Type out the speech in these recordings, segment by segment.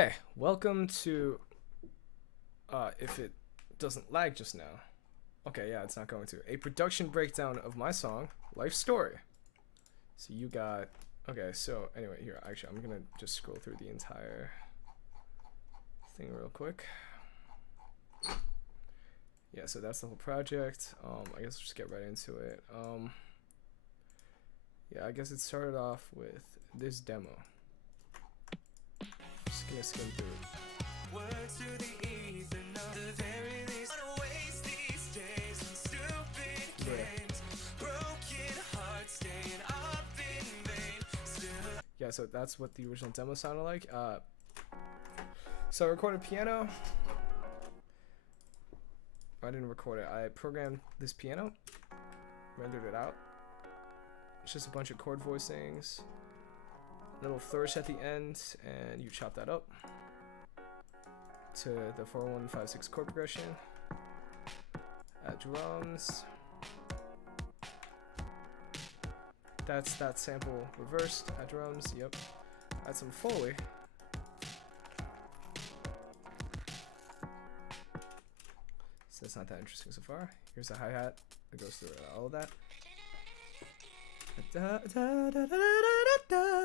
Hey, welcome to, if it doesn't lag just now. Okay, yeah, it's not going to. A production breakdown of my song, Life Story. So you got, okay, so anyway, here, actually, I'm gonna just scroll through the entire thing real quick. Yeah, so that's the whole project. I guess we'll just get right into it. Yeah, I guess it started off with this demo. Just gonna skim through it. Words to the ether, no, the very least. Wanna waste these days on stupid games. Broken hearts staying up in vain. Still. Yeah, so that's what the original demo sounded like. So I recorded piano. I didn't record it. I programmed this piano, rendered it out. It's just a bunch of chord voicings, little flourish at the end, and you chop that up to the 4-1-5-6 chord progression. Add drums. That's that sample reversed. Add drums. Yep. Add some Foley. So that's not that interesting so far. Here's a hi-hat that goes through all of that.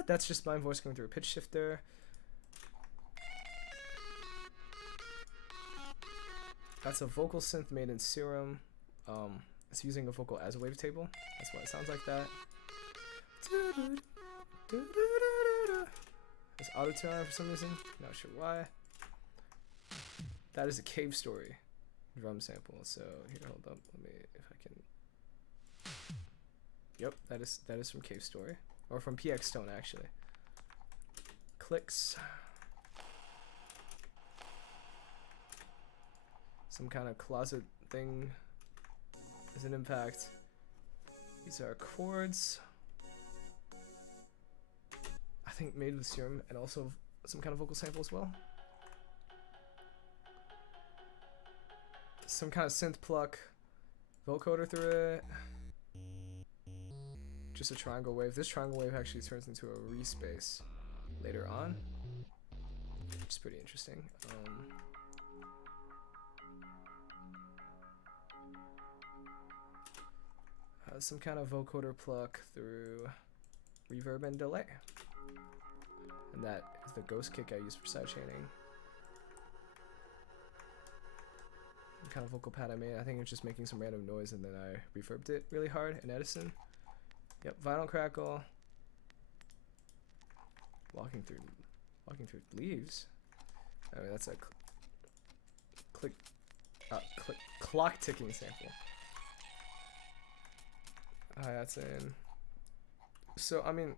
That's just my voice going through a pitch shifter. That's a vocal synth made in Serum. It's using a vocal as a wavetable. That's why it sounds like that. There's auto-tune on it for some reason. Not sure why. That is a Cave Story drum sample. So here, hold up. Let me, if I can. Yep, that is from Cave Story, or from PX Stone actually. Clicks. Some kind of closet thing is an impact. These are chords. I think made with Serum, and also some kind of vocal sample as well. Some kind of synth pluck, vocoder through it. Just a triangle wave. This triangle wave actually turns into a respace later on, which is pretty interesting. Some kind of vocoder pluck through reverb and delay. And that is the ghost kick I use for sidechaining. Some kind of vocal pad I made. I think it's just making some random noise, and then I reverbed it really hard in Edison. Yep, vinyl crackle. Walking through leaves. I mean, that's a clock ticking sample. Hi-hats in. So I mean,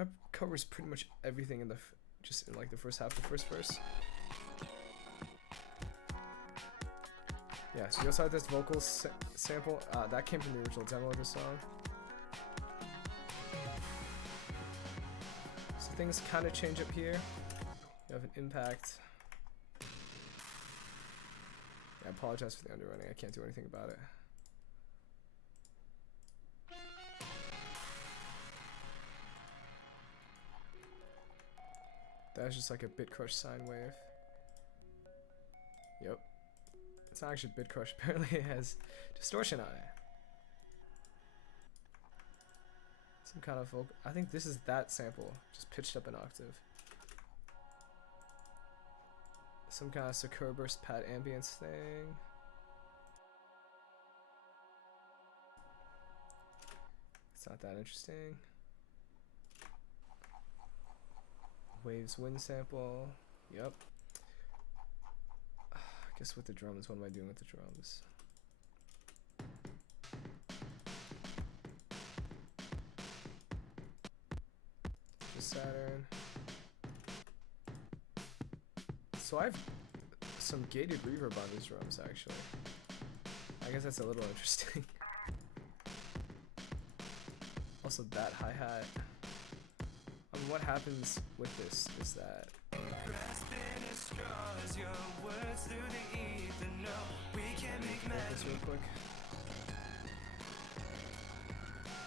it covers pretty much everything in the just in like the first half of the first verse. Yeah, so you also have this vocal sample that came from the original demo of the song. So things kind of change up here. You have an impact. Yeah, I apologize for the underrunning. I can't do anything about it. That's just like a bit crush sine wave. Yep. It's not actually bit crush, apparently it has distortion on it. Some kind of vocal. I think this is that sample, just pitched up an octave. Some kind of Sakura burst pad ambience thing. It's not that interesting. Waves wind sample. Yep. I guess with the drums, what am I doing with the drums? Just Saturn. So I have some gated reverb on these drums actually. I guess that's a little interesting. Also that hi-hat. What happens with this is that this real quick.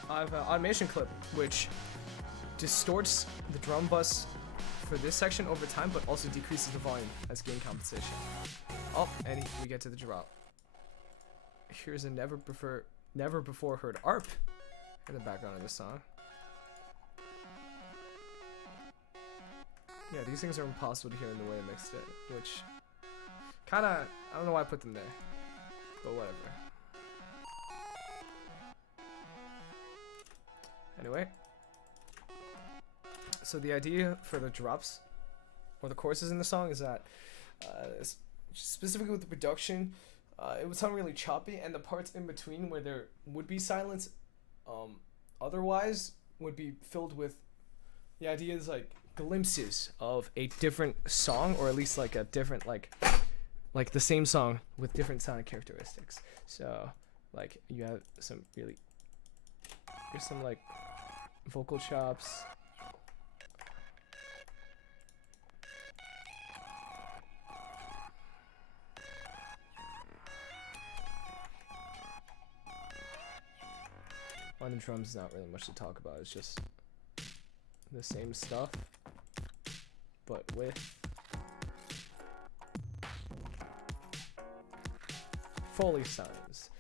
I have an automation clip which distorts the drum bus for this section over time, but also decreases the volume as gain compensation. Oh, and we get to the drop. Here's a never before heard ARP in the background of this song. Yeah, these things are impossible to hear in the way I mixed it, which kinda, I don't know why I put them there, but whatever. Anyway, so the idea for the drops or the choruses in the song is that specifically with the production, it would sound really choppy, and the parts in between where there would be silence otherwise would be filled with, the idea is like glimpses of a different song, or at least like a different like the same song with different sound characteristics. So like you have some really, here's some like vocal chops. On the drums is not really much to talk about, it's just the same stuff, but with Foley sounds.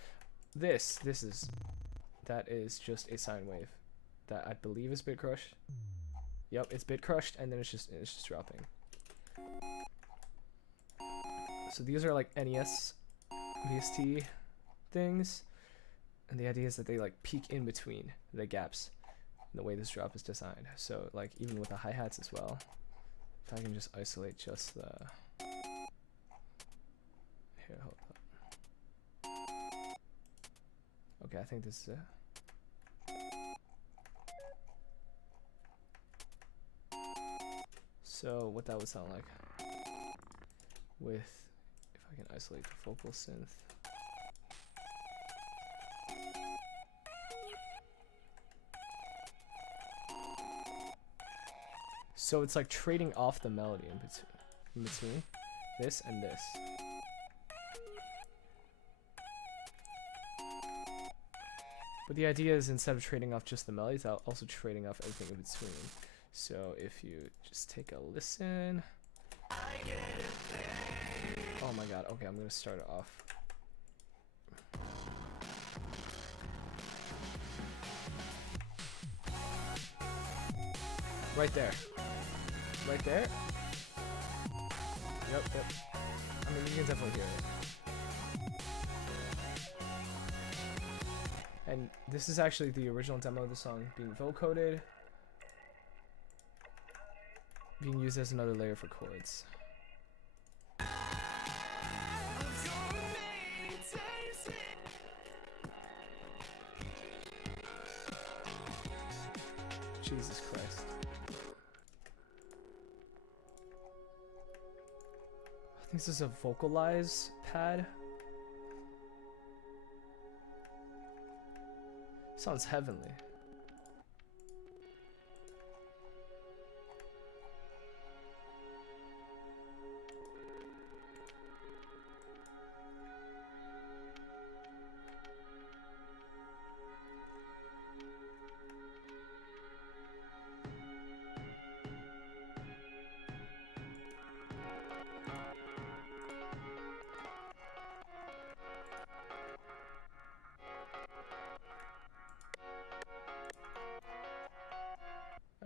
That is just a sine wave that I believe is bit crushed. Yep, it's bit crushed, and then it's just dropping. So these are like NES VST things, and the idea is that they like peak in between the gaps in the way this drop is designed. So like even with the hi-hats as well, if I can just isolate just the, here, hold up. Okay, I think this is it. So what that would sound like with, if I can isolate the vocal synth. So it's like trading off the melody in between this and this. But the idea is, instead of trading off just the melodies, I'm also trading off everything in between. So if you just take a listen. Oh my god, okay, I'm gonna start it off. Right there. Right there. Yep. I mean, you can definitely hear it. And this is actually the original demo of the song being vocoded, being used as another layer for chords. Jesus Christ. I think this is a vocalize pad. Sounds heavenly.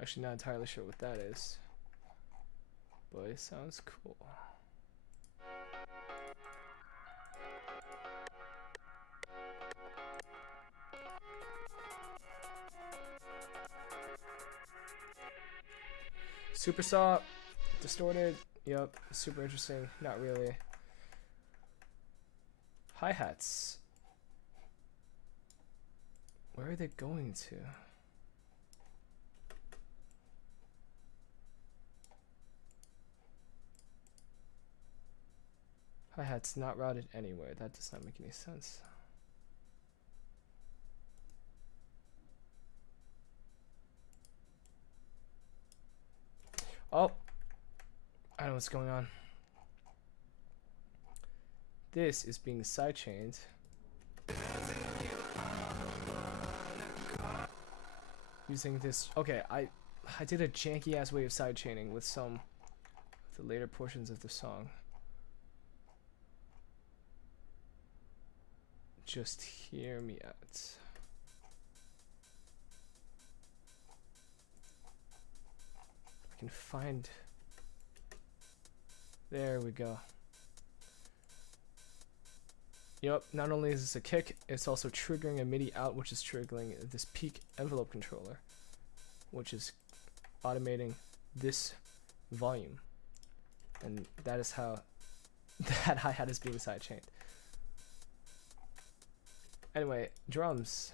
Actually, not entirely sure what that is, but it sounds cool. Super saw, distorted. Yep, super interesting. Not really. Hi-hats. Where are they going to? Hi-hat's not routed anywhere. That does not make any sense. Oh, I know what's going on. This is being sidechained. Using this. Okay, I did a janky ass way of sidechaining with some of the later portions of the song. Just hear me out. I can find. There we go. Yep, not only is this a kick, it's also triggering a MIDI out, which is triggering this peak envelope controller, which is automating this volume. And that is how that hi-hat is being sidechained. Anyway, drums.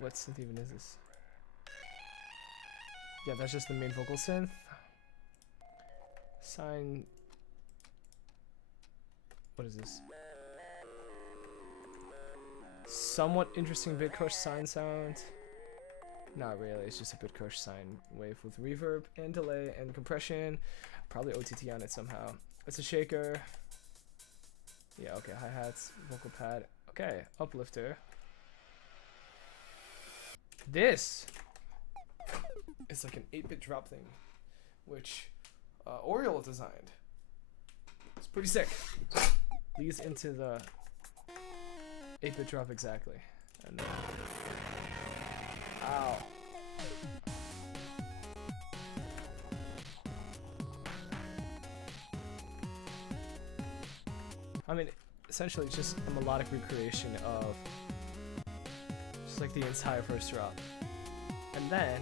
What synth even is this? Yeah, that's just the main vocal synth. Sine. What is this? Somewhat interesting bit crush sine sound. Not really, it's just a bit crush sine wave with reverb and delay and compression. Probably OTT on it somehow. It's a shaker. Yeah, okay, hi-hats, vocal pad. Okay, uplifter. This is like an 8-bit drop thing, which Aurial designed. It's pretty sick. Leads into the 8-bit drop exactly. And then, ow. I mean, essentially it's just a melodic recreation of just like the entire first drop. And then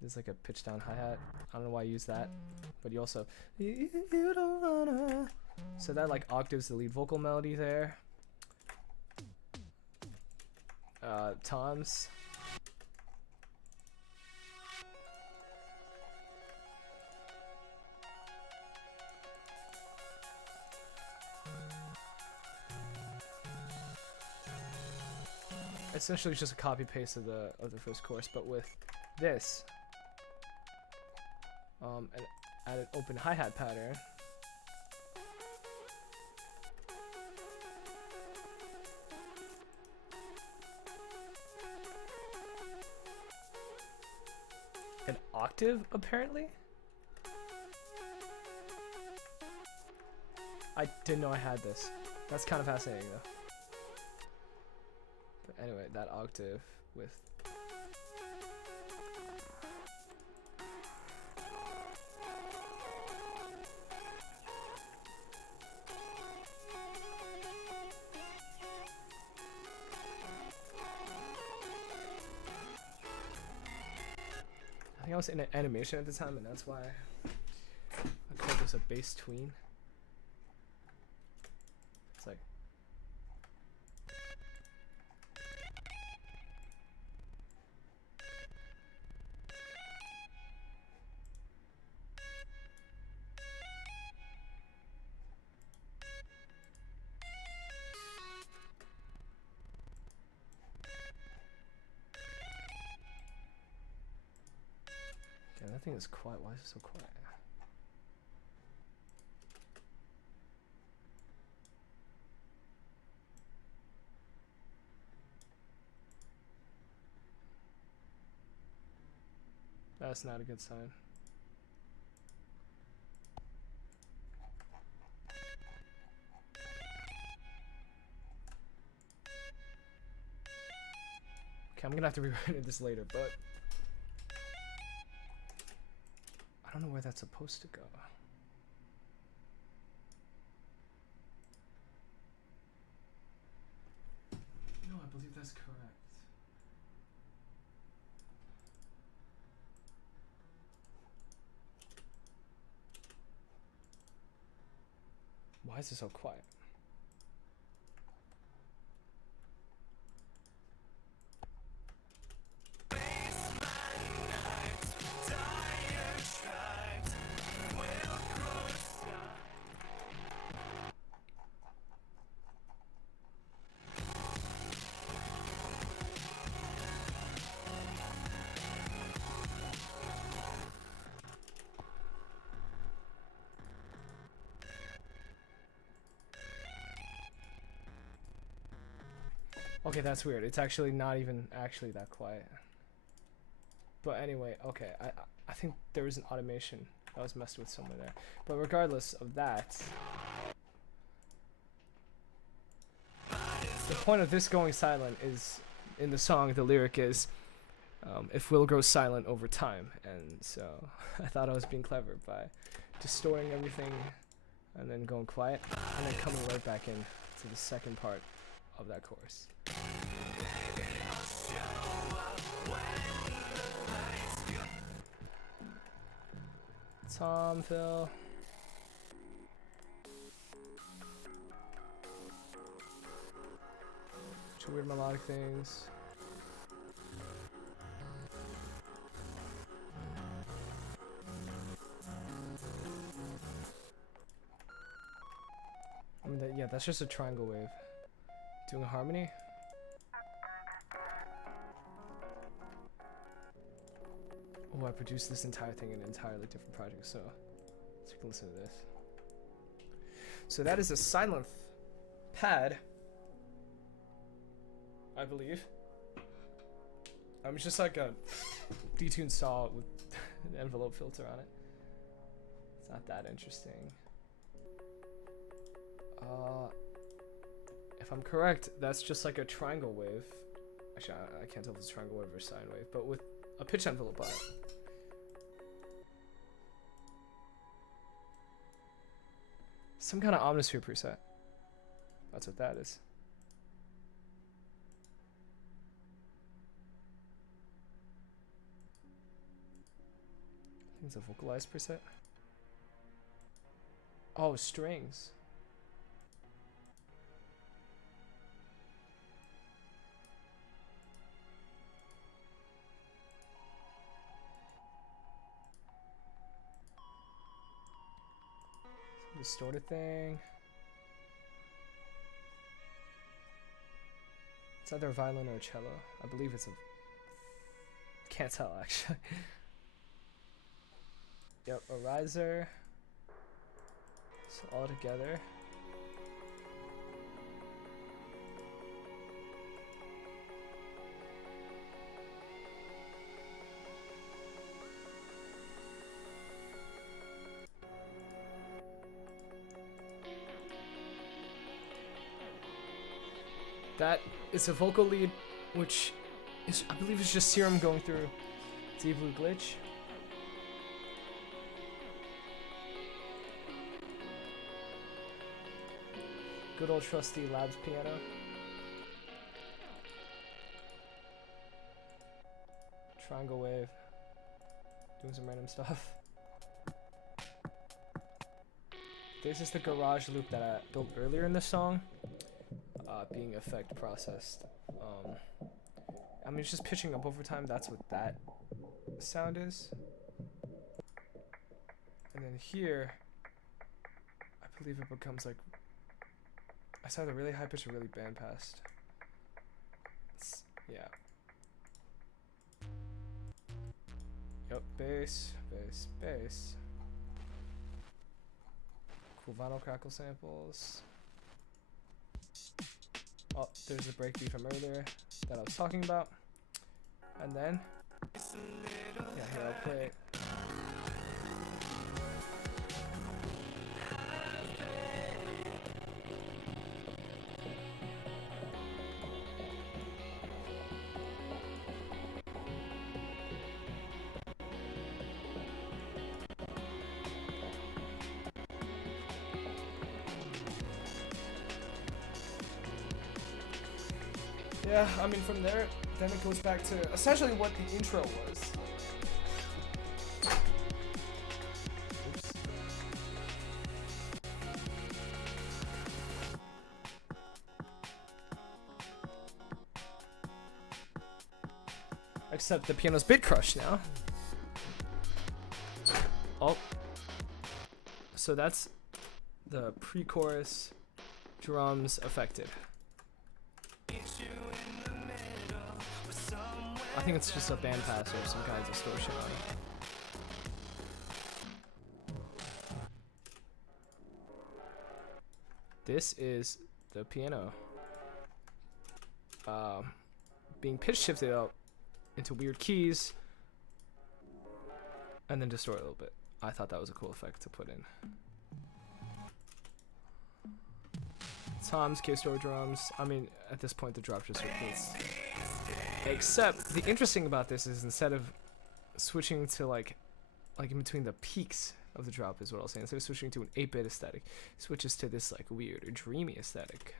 there's like a pitch down hi-hat. I don't know why I use that, but you also you don't wanna. So that like octaves the lead vocal melody there. Toms. Essentially just a copy paste of the first chorus, but with this and add an open hi-hat pattern. An octave, apparently? I didn't know I had this. That's kind of fascinating, though. But anyway, that octave with... I think I was in an animation at the time, and that's why I called this a bass tween. It's like... Yeah, that thing is quiet. Why is it so quiet? That's not a good sign. Okay, I'm gonna have to rewrite this later, but I don't know where that's supposed to go. No, I believe that's correct. Why is it so quiet? Okay, that's weird. It's actually not even actually that quiet. But anyway, okay, I think there was an automation that was messed with somewhere there. But regardless of that, the point of this going silent is, in the song, the lyric is, if will grows silent over time. And so I thought I was being clever by distorting everything and then going quiet and then coming right back in to the second part of that chorus. Tom, Phil. Two weird melodic things. I mean, yeah, that's just a triangle wave. Doing a harmony. Oh, I produced this entire thing in an entirely different project, so let's take a listen to this. So that is a silent pad, I believe. It's just like a detuned saw with an envelope filter on it. It's not that interesting. If I'm correct, that's just like a triangle wave. Actually, I can't tell if it's a triangle wave or sine wave, but with a pitch envelope on it. Some kind of omnisphere preset. That's what that is. I think it's a vocalized preset. Oh, strings. Some distorted thing. It's either a violin or a cello. I believe it's a... Can't tell, actually. Yep, a riser. So all together. That is a vocal lead, which is, I believe, is just Serum going through D Blue Glitch. Good old trusty Labs piano. Triangle wave. Doing some random stuff. This is the garage loop that I built earlier in the song. Being effect processed. I mean, it's just pitching up over time. That's what that sound is. And then here, I believe it becomes like, it's either really high pitched or really bandpassed. Yeah. Yep, bass, bass, bass. Cool vinyl crackle samples. Oh, there's a breakbeat from earlier that I was talking about. And then, yeah, here I'll play it. Yeah, I mean, from there, then it goes back to essentially what the intro was. Oops. Except the piano's bit crushed now. Oh. So that's the pre-chorus drums affected. I think it's just a bandpass or some kind of distortion on it. This is the piano. being pitch shifted up into weird keys and then distort a little bit. I thought that was a cool effect to put in. Toms, K-store drums. I mean, at this point, the drop just repeats. Except, the interesting about this is instead of switching to like in between the peaks of the drop is what I'll say. Instead of switching to an 8-bit aesthetic, it switches to this like weird or dreamy aesthetic.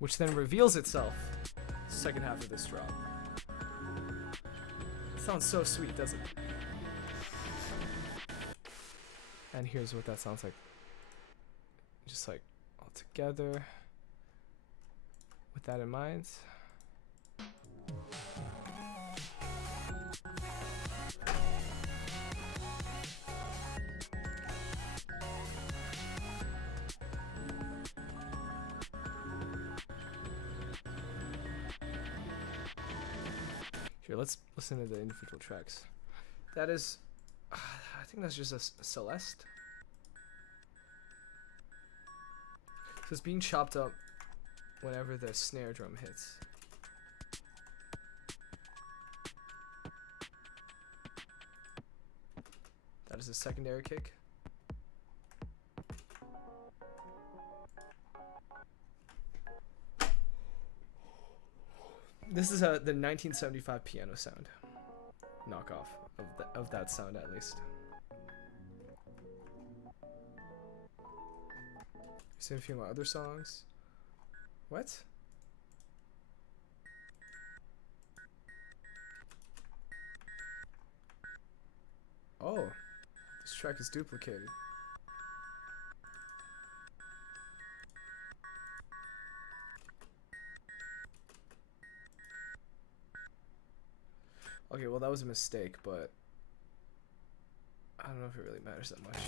Which then reveals itself second half of this drop. It sounds so sweet, doesn't it? And here's what that sounds like. Just like all together. With that in mind. Here, let's listen to the individual tracks. That is, I think that's just a Celeste. So it's being chopped up whenever the snare drum hits. That is a secondary kick. This is the 1975 piano sound. Knockoff of that sound, at least. Seen a few more other songs. What? Oh, this track is duplicated. Okay, well that was a mistake, but I don't know if it really matters that much.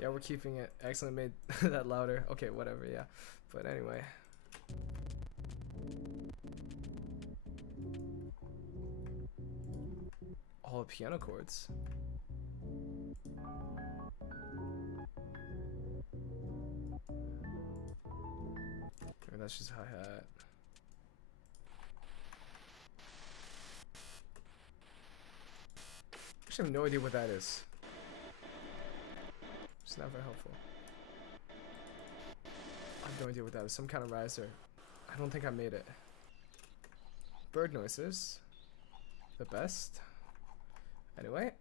Yeah, we're keeping it. I accidentally made that louder. Okay, whatever, yeah. But anyway. All the piano chords. Maybe that's just hi-hat. Actually, I have no idea what that is. It's not very helpful. I have no idea what that is. Some kind of riser. I don't think I made it. Bird noises. The best. Anyway.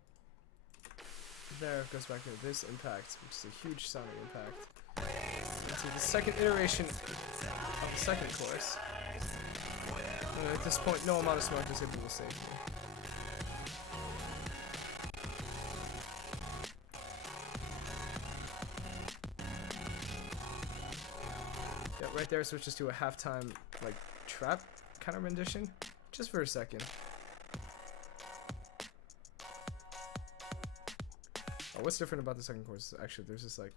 There goes back to this impact, which is a huge sounding impact. Into the second iteration of the second chorus. And at this point, no amount of smoke is able to save me. Right there switches to a halftime like trap kind of rendition, just for a second. Oh, what's different about the second chorus? Actually, there's this like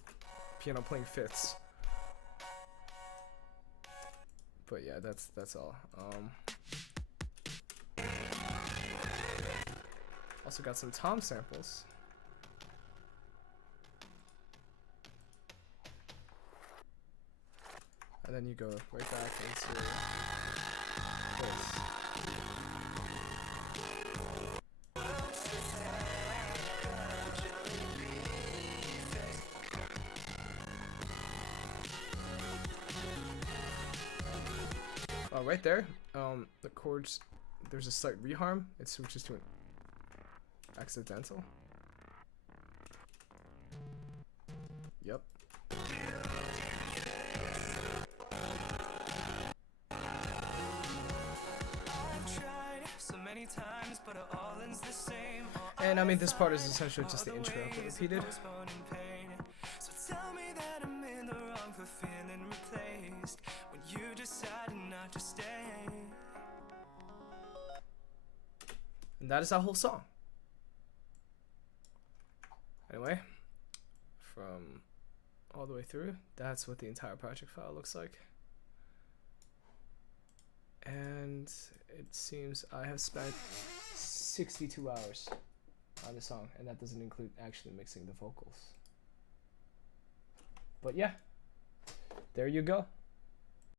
piano playing fifths. But yeah, that's all. Also got some tom samples. And then you go right back into this. Right there, the chords, there's a slight reharm. It switches to an accidental. Yep. And I mean, this part is essentially just the intro, but repeated. So tell me that I'm in the wrong for feeling replaced when you decided not to stay. And that is our whole song. Anyway, from all the way through. That's what the entire project file looks like. And it seems I have spent 62 hours on the song, and that doesn't include actually mixing the vocals. But yeah, there you go.